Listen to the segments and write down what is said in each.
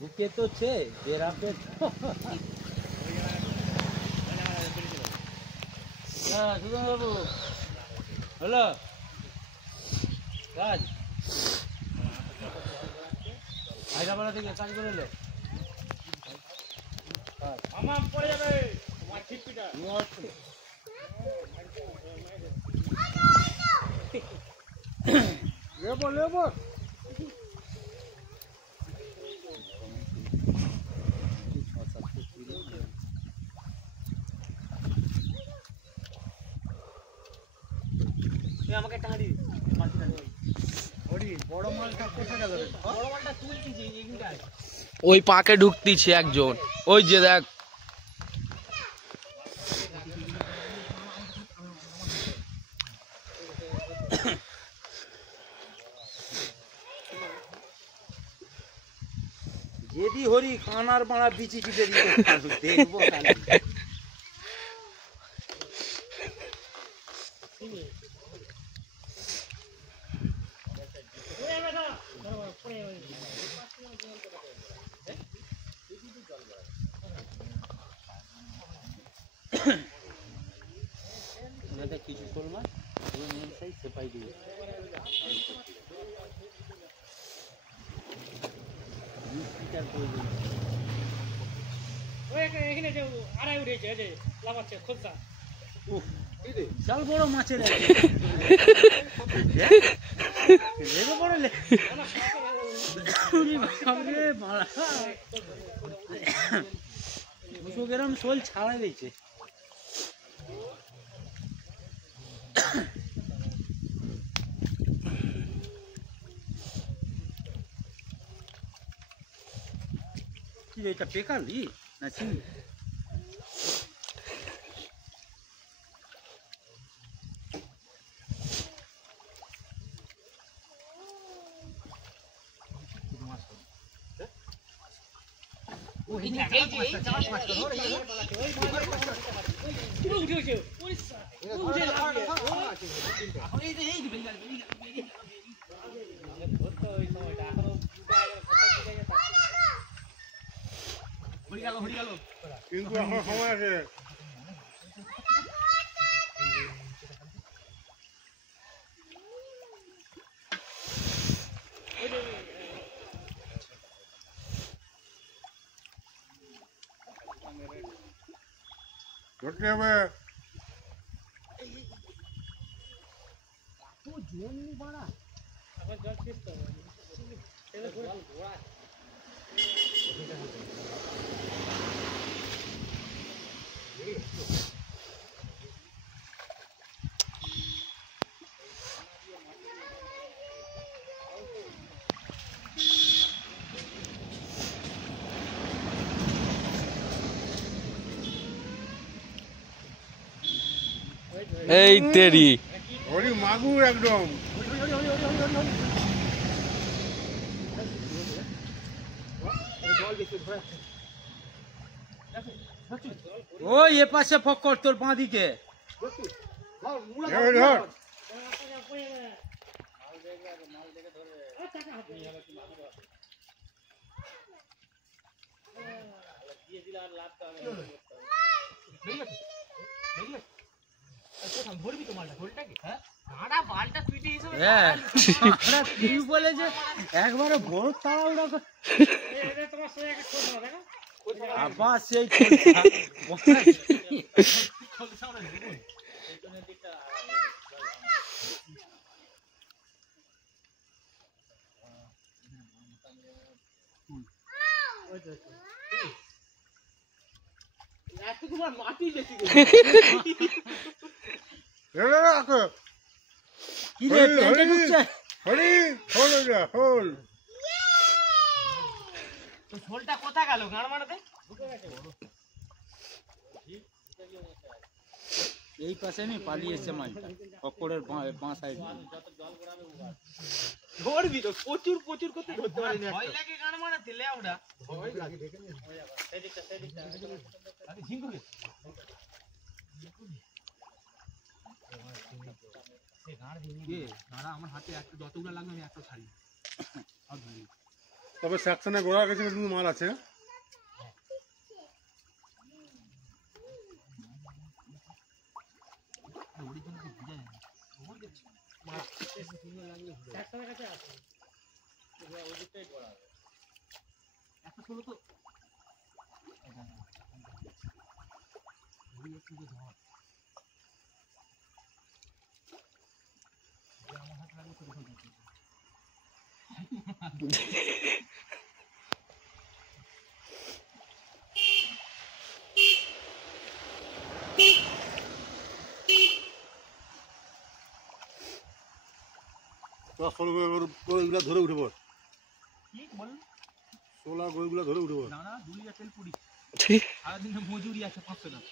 বুকে তো ছে বেরাপে হ্যাঁ সুজন বাবু হলো কাজ হায়দ্রাবাদ থেকে কাজ করে এলে আমার পড়ে যাবে আমার ছিটপিটা লেবো লেবো আমাকে টাকা দি বড় মালটা কোথায় গেল বড় মালটা তুলছিস এইখানটায় ওই পাকে ঢুকতিছে একজন ওই যে দেখ যেদি হরি কানার মারা বিচি চিপে দিতে দেখবো তাহলে কিছু করবা সেপাই দিবে এখানে যে আড়াই উঠেছে যে লাফাচ্ছে খোঁজা বিশাল বড় মাছের এরম শোল ছাড়াই দিয়েছে কি এটা পেকালি না চিংড়ি কিন্তু এখন সময় আছে ধরতে হবে এই তেরি হরি মাগুর একদম ওই এ পাশে ফক্কর তোর বাঁ দিকে ধর বলে যে একবারে বড় তাড়াহুড়া আবার সেই মাটি বেশি কি রে প্যান্টে ঢুকছে হরি হল হল তো ঝোলটা কোথায় গেল গান মারাতে এই পাশে নেই পালিয়ে এসছে মাছটা ফক্করের বাঁ সাইড ধরবি তো প্রচুর প্রচুর করতে ধরতে পারিনি ভয় লাগে গান মারাতে লেওড়া ভয় লাগে দেখে নি সেদিকটা আরে ঝিঙ্গুরে সে গাড় দিয়ে গাড়া আমার হাতে একটা যতগুলো লাগবে আমি একটা ছাড়ি সব ধরি তবে সেকশনে গোড়া গেছে কিন্তু মাল আছে। গরুগুলা ধরে উঠে পড়, কি বল সোলা গরুগুলা ধরে উঠে পড়। না না দুলিয়া তেল পুরি সারাদিন মজুরি আছে 500 টাকা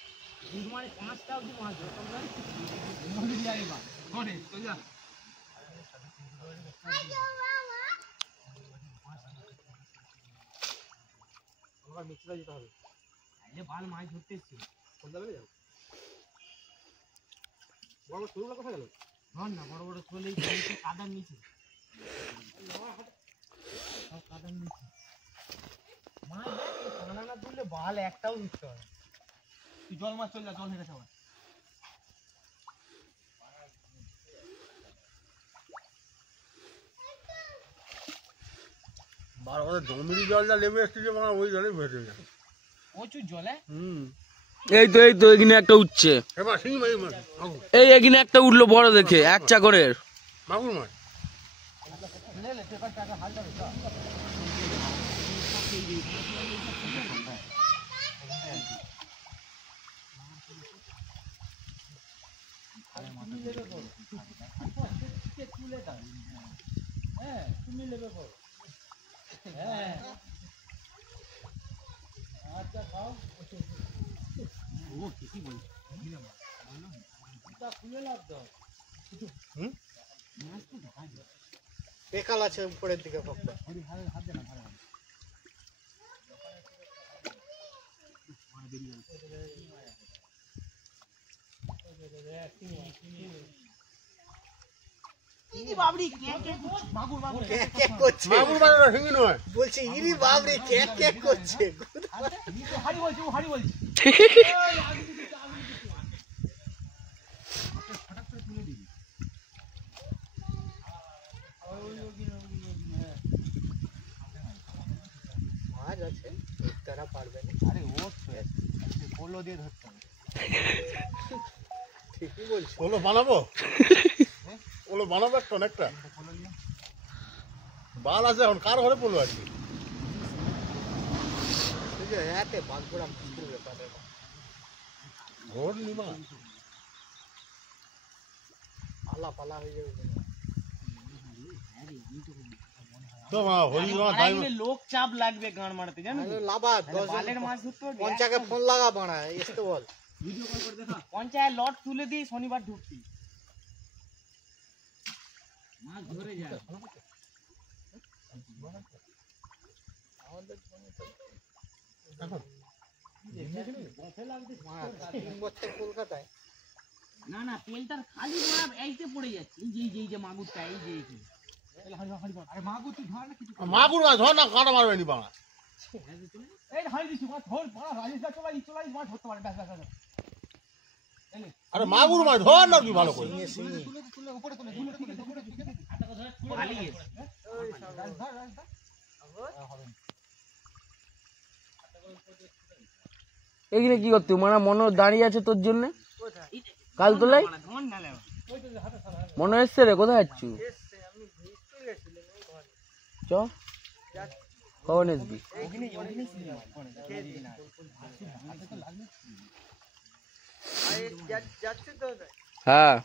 দুধ মানে 5 টাকা দি মাছ ধরতাম না মজুরি আইবা কোনে তো যা আমরা মিক্সরা যেতে হবে আইলে ভালো মাছ ধরতে এসেছি কোন যাবে যাও বড় শুরু কোথায় গেল না বড় বড় চলেই কাদার নিচে সব কাদার নিচে মাছ বানানা দিলে বাল একটাও দিতে হবে তুই জল মাছ চল যা জল হেরে যাবে 12 বছর জমির জলটা লেবে এসছে যে মানে ওই জলেই ভেসে যায়। প্রচুর জলে এই তো এখানে একটা উঠছে, এবার শিঙি মাছ মাছ মাগুর এই এখানে একটা উঠলো বড় দেখে, এক চাকরের। মাগুর মাছ তুমি নেবে বল হ্যাঁ আচ্ছা খাও ও কি বল এটা খুলে লাভ দাও মাছ তো ঢাকা বেকাল আছে উপরের দিকে ফক্ত হাত দে না ভালো ইরি বাবরি কে মাগুর মাগুর কে করছে মাগুর মাছ না শিঙি নয় বলছে ইরি বাবরি কে করছে হাড়ি বলছি ও হাড়ি বলছি মাছ আছে তারা পারবে না আরে ও পোলো দিয়ে ধরতে হবে ঠিকই বলছো ওলো বানাবো ওলো বানাবো একটা অনেকটা বাল আছে এখন কার ঘরে পড়লো আর কি এতে বাগড়াম করবে তাদের ঘর নিমা পালা হয়ে যাবে তো মা হরি মা দাই লোক চাপ লাগবে গান মারতে জানো লাভা 10 বালের মাছ ধরতে হবে পঞ্চাকে ফোন লাগা বানা এসতে বল ভিডিও কল করে দেখা পঞ্চায়ে লট তুলে দি শনিবার ঢুকতি মাছ ধরে যায় কলকাতায় না না তেলটা খালি বড় এইতে পড়ে যাচ্ছে এই যে মাগুরটা এই যে আরে মাগুর তুই ধর না কিছু মাগুর মাছ ধর না কাঁটা মারবে নি বাবা এই হাই দিছি মাছ ধর বড় রাজেশ দা চলাই মাছ ধরতে পারে ব্যাস আরে মাগুর মাছ ধর না তুই ভালো করে তুলে উপরে তুলে পালিয়ে এখানে কি করতে মানে মনে দাঁড়িয়ে আছে তোর জন্য কাল তোলাই মনে এসছে রে, কোথায় যাচ্ছ? চ কখন আসবি? হ্যাঁ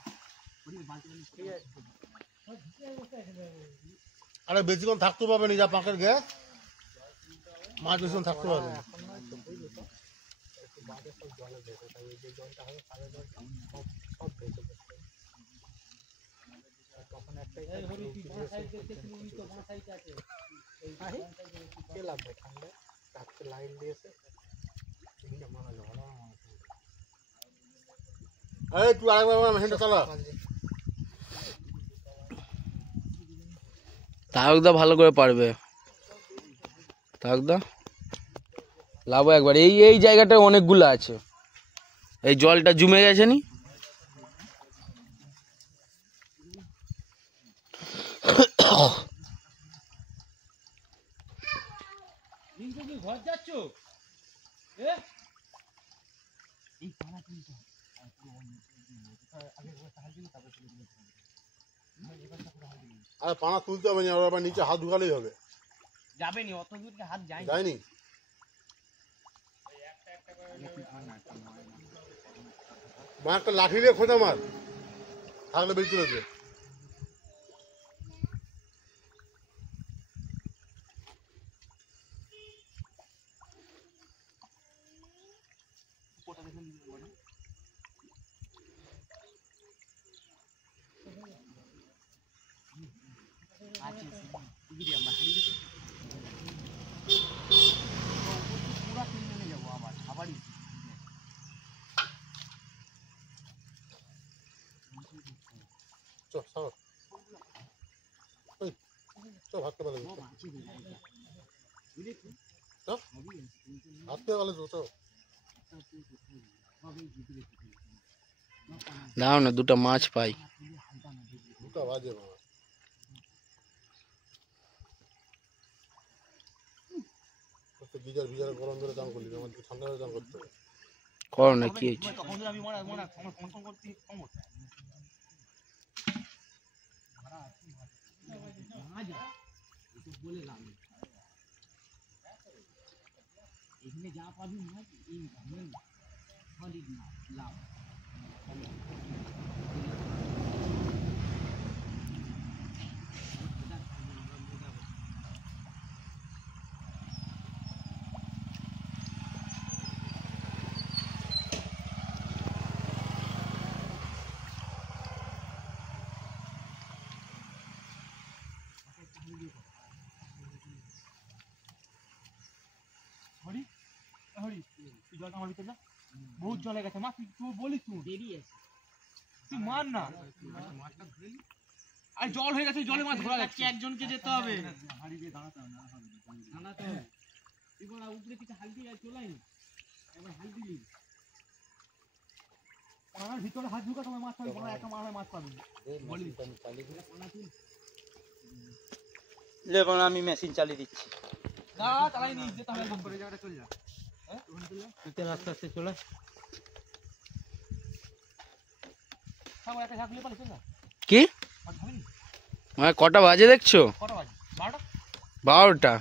আরে বেশিক্ষণ থাকতে পারবে না, যা পাঁকের গ্যাস মাছ বেশিক্ষণ থাকতে পারবে না। এই তুই আরেকবার মেশিনটা চালা। তাহলে ভালো করে পারবে। থাক দা লাভ একবার এই এই জায়গাটায় অনেকগুলো আছে এই জলটা জমে গেছে নি ঘর যাচ্ছ আরে পানা তুলতে হবে না, ওর আবার নিচে হাত ঢুকালেই হবে। যাবে নি অত দূর হাত যায় যায়নি মা, একটা লাঠি নিয়ে খোঁজা মার, থাকলে বেশি চলেছে। চল সাগর, চল ভাত খেতে পারবি, ভাত খেতে পারলে চল। দাও না দুটো মাছ পাই 2টা বাজে বাবা। গিজার ভিজারে গরম ধরে চান করলি, আমার ঠান্ডা ধরে চান করতে হবে। করো না কি হয়েছে এখানে যা পাবি মাছ এই লাভ বহুত জলে গেছে মা, তুই বলিস তুই দেরি আছে তুই মার না আর জল হয়ে গেছে জলে মাছ ধরা যাচ্ছে একজনকে যেতে হবে দাঁড়াতে হবে তুই বলা উপরে কিছু হালদি চলাই এবার হালদি আমার ভিতরে হাত ঢুকা তোমার মাছ পাবি একটা মাছ পাবি আমি মেশিন চালিয়ে দিচ্ছি না চালাই নি যেতে হবে করে যাওয়াটা চল যা আস্তে আস্তে চলে কি মানে কটা বাজে দেখছো 12টা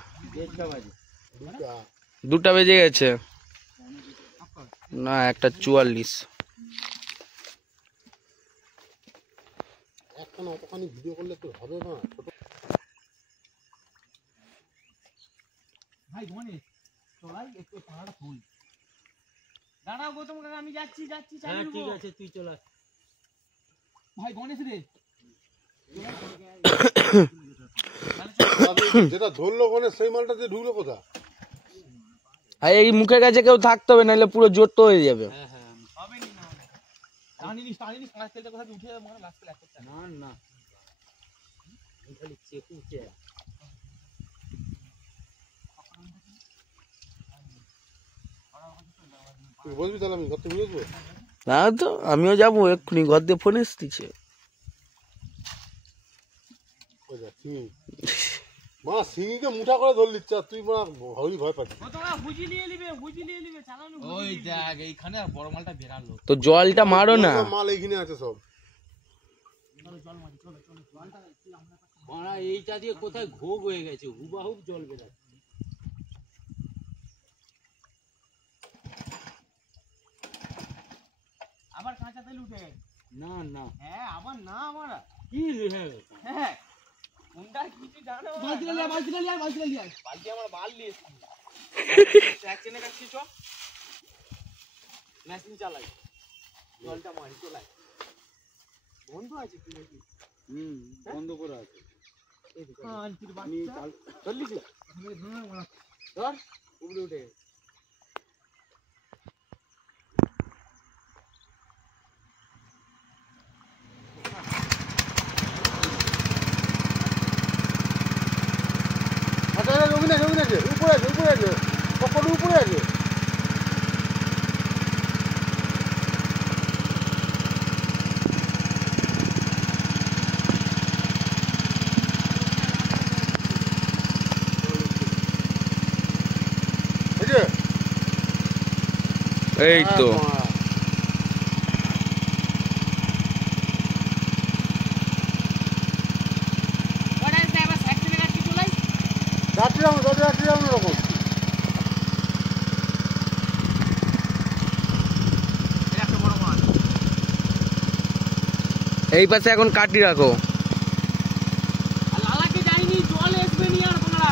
2টা বেজে গেছে না 1:44 এখন অতখানি ভিডিও করলে তো হবে না। ভাই গনে চলাই একটু পাহাড়টা ফুল দাঁড়াও গৌতম কাকা আমি যাচ্ছি হ্যাঁ ঠিক আছে তুই চলে ভাই গণেশ রে যেটা ধরলো ওখানে সেই মালটা দিয়ে ঢুকলো কোথা? আর এই মুখের কাছে কেউ থাকতে হবে নাহলে পুরো জোর তো হয়ে যাবে হবে না টানিনি পাঁচ তেলটা কোথা উঠে মানে লাস্ট লাগতে না না খালি চেপু চে তুই বলবি তাহলে আমি ঘর থেকে বুঝবো না তো আমিও যাবো এক্ষুনি ঘর দিয়ে ফোন এসেছে মা সিঙ্গিকে মুঠা করে ধরে নিচ্ছে আর তুই মা হলি ভয় পাচ্ছিস। বুঝি নিয়ে নিবে চালানো ওই দেখ এইখানে আর বড় মালটা বেরালো তো জলটা মারো না মাল এইখানে আছে সব জল মারি চলো জলটা মারা এইটা দিয়ে কোথায় ঘোগ হয়ে গেছে হুবাহুব জল বেরাচ্ছে আবার কাঁচা তেল উঠে গেছে না না হ্যাঁ আবার না আমারা কি হ্যাঁ কোনটা কিছু জানো বালতি আমার বাল নিয়েছি এক চেনে কাটছি চ মেশিন চালাই জলটা মারি চলাই বন্ধ আছে কি নাকি বন্ধ করে আছে আন্টির বাচ্চা চল্লিশ ধর উপরে উঠে আচ্ছা রবিন আছে উপরে আছে কখন উপরে আছে এই তো যাচ্ছিলাম রকম এই পাশে এখন কাটি রাখো। লালাকে যায়নি, জল আসবে নি আর বাংলা।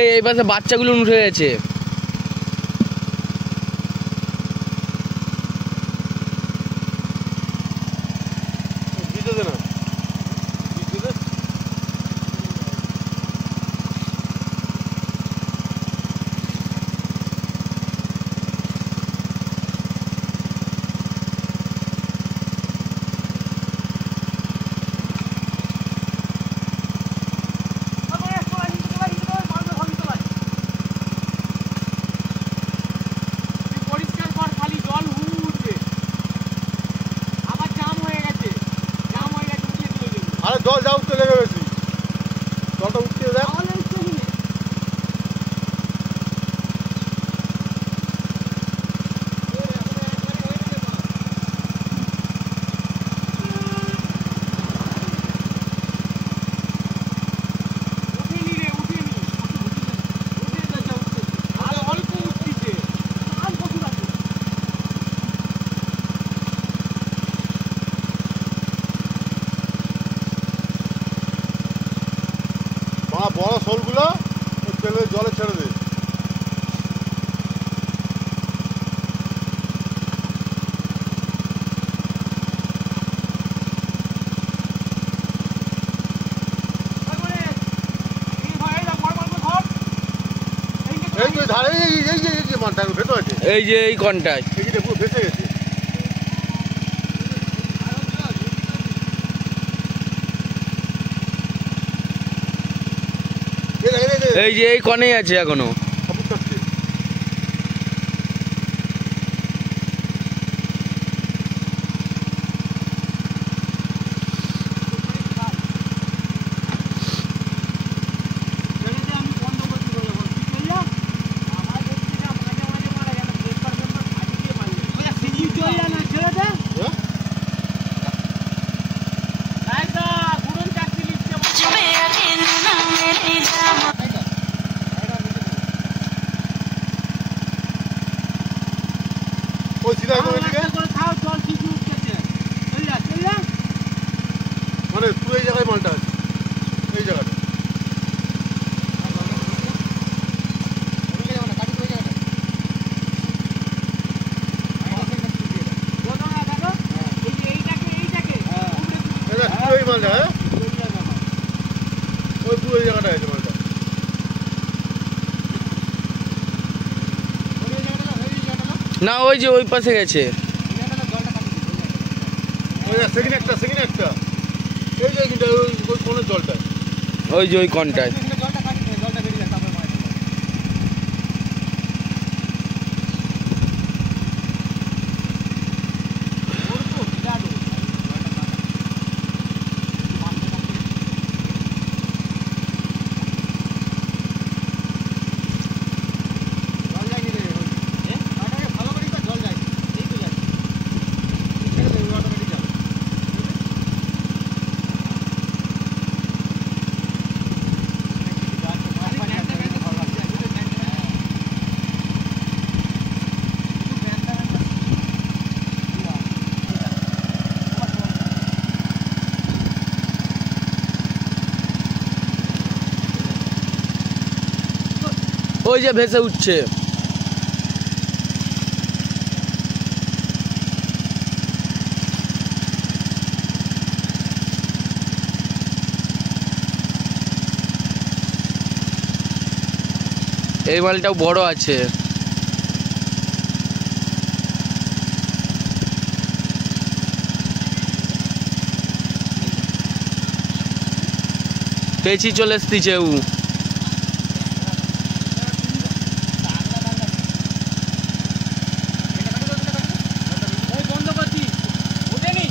এই পাশে বাচ্চাগুলো উঠে গেছে। আরে জল যা উঠতে লেগে বেশি জলটা উঠতে দেখ বড় শোলগুলো তেলে জলে ছেড়ে দে এই যে ধারে এই যে মানটা ভেতর আছে এই যে এই কনটায় এই যে পুরো ভেসে গেছে এই যে এই কনেই আছে এখনো। ওই সিলাই করে দিকে মানে পুরো এই জায়গায় মালটা আছে এই জায়গাটা এই মালটা হ্যাঁ ওই পুরো এই জায়গাটা আছে মালটা না ওই যে ওই পাশে গেছে। সেকেন্ড একটা এই যে এইখানটা ওই কোনের জলটা ওই যে ওই কনটায় ওই যে ভেসে উঠছে। এই মালটাও বড় আছে। পেঁচি চলে এসতিছে উ। বন্ধ করছি, ওঠেনি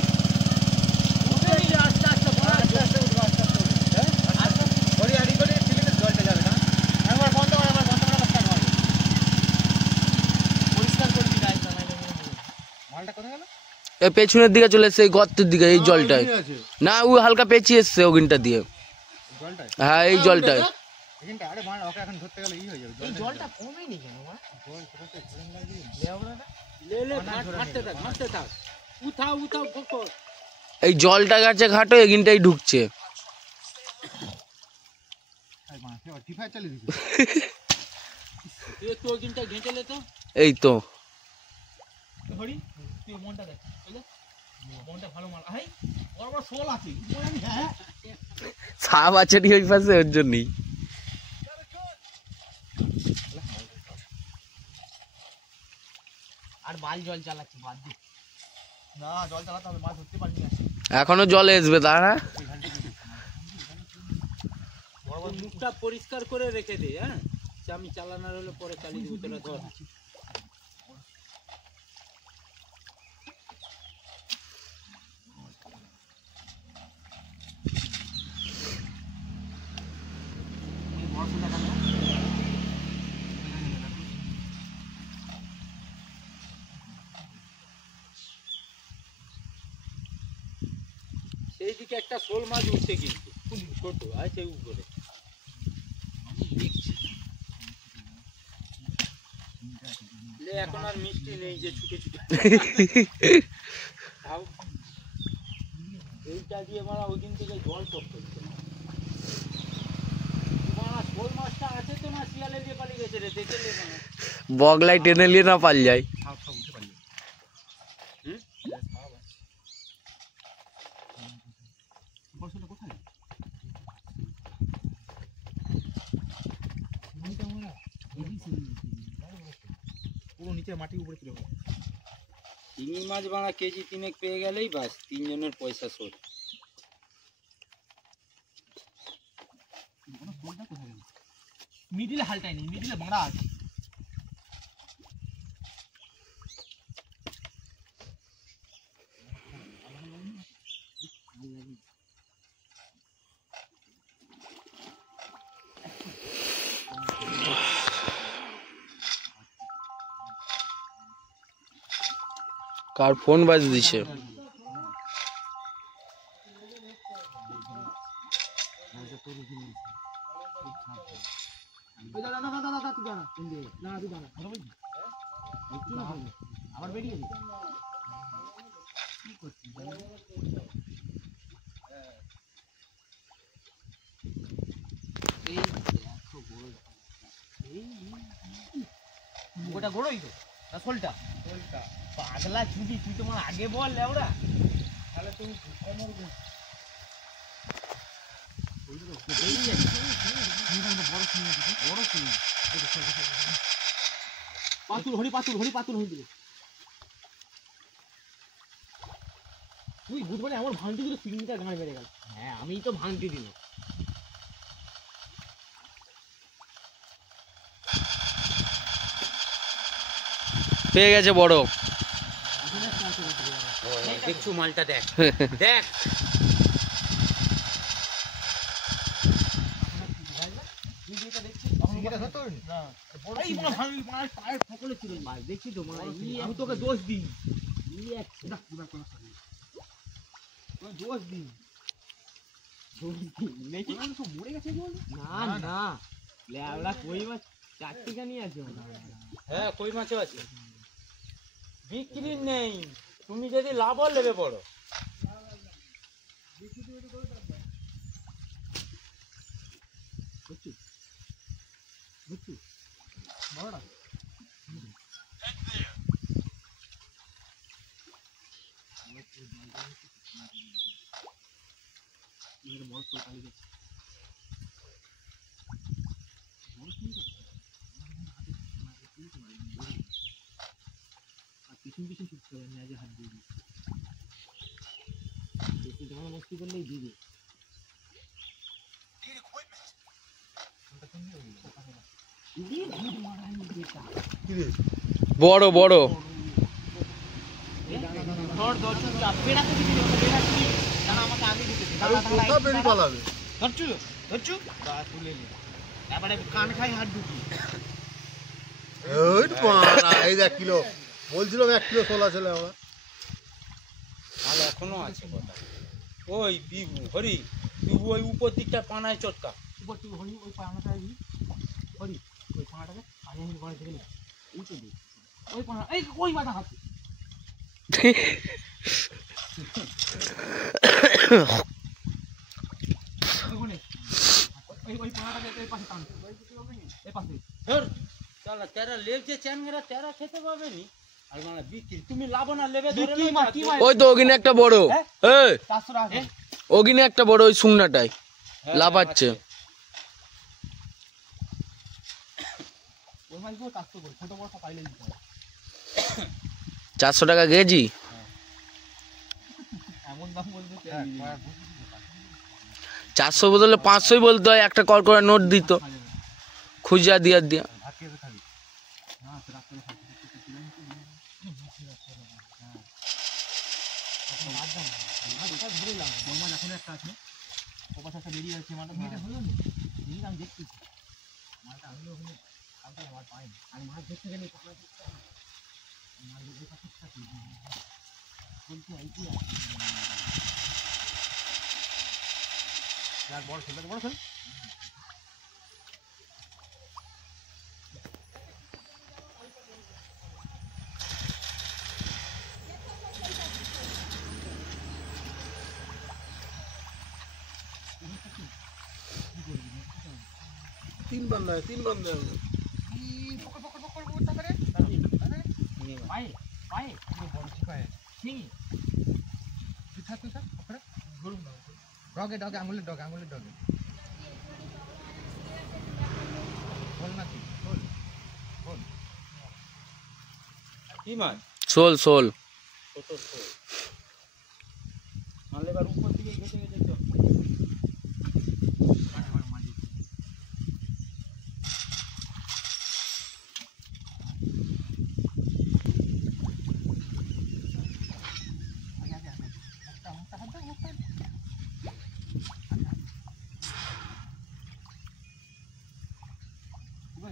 ওঠেনি, আস্তে আস্তে আস্তে আস্তে উঠবো, আস্তে আস্তে উঠবো। আড়ি করে ছিলিতে জলটা যাবে না। একবার বন্ধ করে, একবার বন্ধ করে স্টার্ট হবে। পরিষ্কার করবি না, মালটা কোথায় গেল? এ পেছনের দিকে চলে এসছে, এই গর্তের দিকে, এই জলটায়। না ও হালকা পেঁচিয়ে এসছে ওখানটা দিয়ে। জলটায়? হ্যাঁ এই জলটায়। এখানটা আরে মাল ওকে এখন ধরতে গেলে ই হয়ে যাবে। এই জলটা কমেনি কেন মা? জল ছোটতে ঘুরে লাগিয়ে লেওড়াটা লে মারতে থাক, মারতে থাক। উঠাও উঠাও ফোকর। এই জলটা গাছে ঘাটো এখানটাই ঢুকছে। এই মা সে টিফাই চালিয়ে দিছে। তুই তো ওখানটা ঘেঁটেলে তো। এই তো হরি তুই মনটা দেখ, বুঝলে? মনটা ভালো মাল। হাই ওর বড় শোল আছে। বল আমি হ্যাঁ সাপ আছে নি ওই পাশে, ওর জন্যই। আর বাল জল চালাচ্ছি বাদ দি। না জল চালাতে হবে, মাছ ধরতে পারবি না। এখনো জলে আসবে দাঁড়া। বড় বড় মুখটা পরিষ্কার করে রেখে দে, হ্যাঁ আমি চালানোর হলে পরে চালিয়ে দিব, তোরা ধর। সেই দিকে একটা শোল মাছ উঠছে কিন্তু ছোট আছে উপরে। এখন আর মিষ্টি নেই যে ছুটে ছুটে এইটা দিয়ে মারা ওই দিন থেকে জল পড়তে শোল মাছটা আছে তো না শিয়ালে দিয়ে পালিয়ে গেছে রে, দেখে নে না। বগলাই টেনে নিয়ে না পাল যায়। পুরো নিচে মাটির উপরে ছিল। চিংড়ি মাছ বাড়া কেজি 3 পেয়ে গেলেই বাস, 3 জনের পয়সা শোধ। মিডিলে হালটাই নেই, মিডিলে বাড়া আছে। কার ফোন বাজ দিছে? আবার বেরিয়ে ওটা গোড়ই তো না শোলটা? পাগলা চুদি, তুই তোমার আগে বল লেওড়া, তাহলে তুমি পাতুল হরি পাতুল হরি পাতুল হরি দিল। তুই বুধবারে আমার ভাঙতি দিল, সিগনিটা গাঁড় বেড়ে গেল। হ্যাঁ আমি তো ভাঙতি দিল। পেয়ে গেছে বড়। দেখছো মালটা দেখ দেখ। আমি তোকে দোষ দিই, দোষ দিই না না লেওড়া কই মাছ 4টি কানি আছে। হ্যাঁ কই মাছও আছে, বিক্রি নেই। তুমি যদি লাভ নেবে বড় পিছন পিছন ছুটতে হবে না, আগে হাত দিয়ে দিই বেশি ঝামেলা মস্তি করলেই দিবে বড় বড় ধর ধর বেড়াতে দিবি বেড়াচ্ছি জানা আমাকে আগে দিতে কোথা বেরিয়ে পালাবে ধরছু ধরছু বা তুলে নে এবারে কান খাই হাত ঢুকি ওই পাড়া, এই 1 কিলো বলছিলাম 1 কিলো সোলা ছিল আমার ভালো এখনো আছে কথা ওই বিভু হরি বিভু ওই উপর দিকটা পানায় চটকা উপর থেকে হরি ওই পানাটা দিই হরি ওই পানাটাকে আগে আমি বড় থেকে নিই উঠে দিই ওই পানা এই ওই মাথা হাতে ওই পানাটাকে এই পাশে টান এই পাশে ধর চল তেরা লেগ যে চ্যাংরা তেরা খেতে পাবে নি আর মানে বিক্রি তুমি লাভ না লেবে ধরে কি মা কি মা ওই তো ওগিনে একটা বড় এই 400 টাকা ওগিনে একটা বড় ওই শুকনাটাই লাফাচ্ছে ওই মাছগুলো 400 করে ছোট বড় সব পাইলে দিতে হবে 400 টাকা কেজি এমন দাম বলতে 400 বদলে 500ই বলতে হয় একটা কল করে নোট দিত খুঁজা দিয়া দিয়া ভাত খেতে থাকি না রাত্রে ভাত খেতে দিলাম কি হ্যাঁ আদম আজকাল ধরে লাগ বলমা এখন একটা আছে ও পাশে একটা বেরিয়ে আছে মালটা এটা হলো না এই আমি দেখছি মালটা আমি ওখানে কালকে মাছ পাই আমি মাছ দেখতে গেলে পকড়া করতে মাছ দেখতে পাচ্ছি বলছি এই কি यार बड़ खेल 3 बंदा है 3 बंदे हैं पाए पाए ये बड़ छिपा है नहीं पिछा पिछा पकड़ डॉग डॉग आंगुल डॉग बोलना की बोल बोल কি মাছ শোল শোল ছোট শোল মালে এবার উপর দিকে গেছে গেছে চল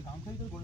गांव से तो बोल